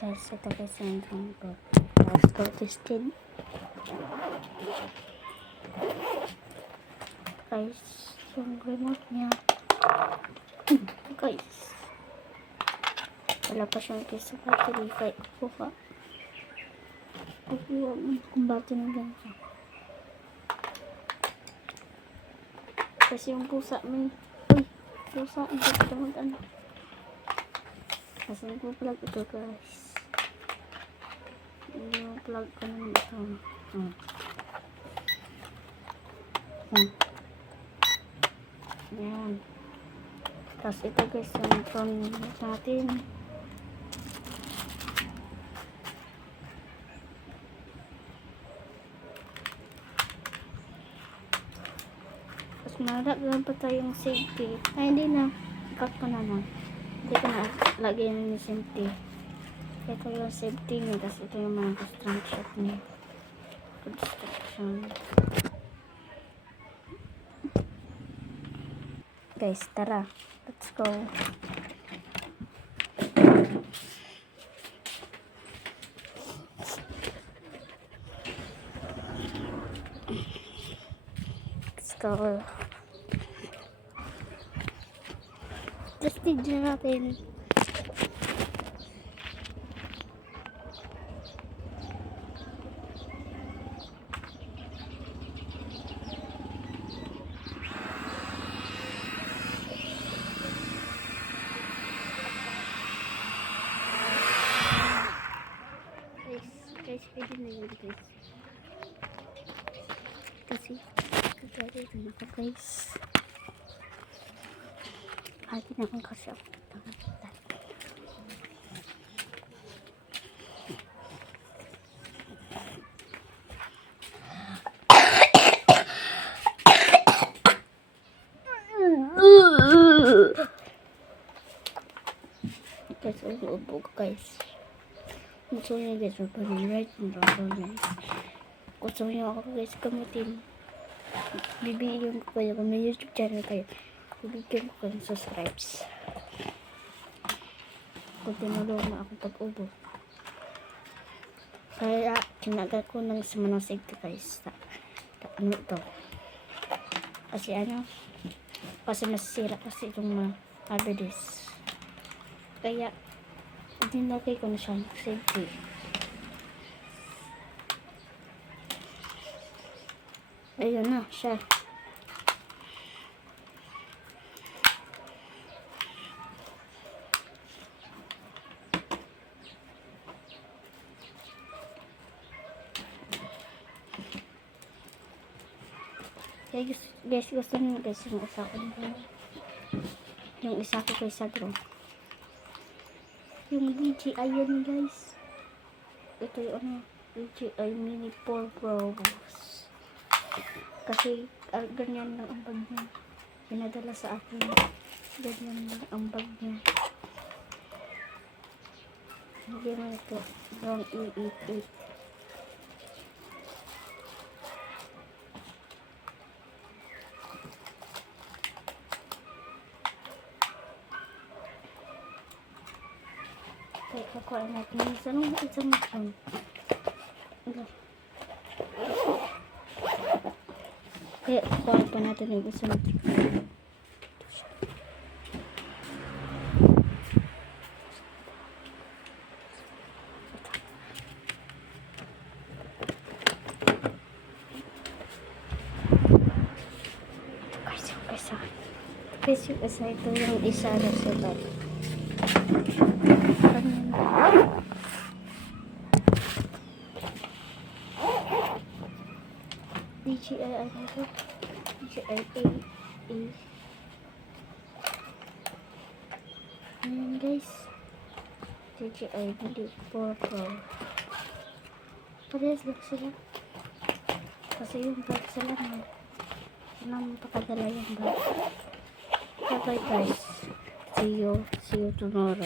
Guys, ito guys yung drone ko. Let's go tested. Guys, yung remote niya. Guys. Wala pa siyang case sa battery. Kaya kuha. Kuha kung battery ng ganito. Kasi yung pusa may. Uy, pusa. Ang dito mag-ano. Kasi yung plug ito guys. Yung plug ko naman ito. Ayan. Tapos ito guys yung phone natin. Tapos malagyan pa tayong safety. Ay hindi na. Cut ko na lang. Hindi ko na lagyan ng safety. Ito yung safety niya. Tapos ito yung mga construction niya. Construction. Guys, tara. Let's go. Let's go. Tested na natin. Guys, pwede na yun guys. Kasi, kagari na ako guys. Hati na akong kasi ako. Guys, ubo guys. Gusto niyo guys, right and wrong guys. Gusto niyo ako guys gamutin. Bibigyan ko kayo kung may YouTube channel kayo. Bibigyan ko kayo ng subscribes. Kung tinulungan na ako pag-ubo. Kaya kinagal ko ng sa safety guys. Ano ito? Kasi ano? Kasi masisira kasi itong mga abilis. Kaya dinagay ko na siyang safety. Ayun na siya. Guys, gusto niyo guys yung isa ko yung isa ko guys sa drone. Yung DJI yan guys. Ito yung ano, DJI Mini 4 Pro. Kasi ganyan lang ang bag niya. Pinadala sa akin. Ganyan lang ang bag niya. Hindi mo ito. Yung E88. Kaya kakuha natin yung isang phone. Kaya kukuha pa natin yung isang phone. Guys, yung isa ito yung isa na sila. DJI ano ito? DJI A. Ayan guys. DJI Mini 4 Pro. Parehas lang sila. Kasi yung bag sila na nang pakadala yung bag. Bye bye guys. See you tomorrow.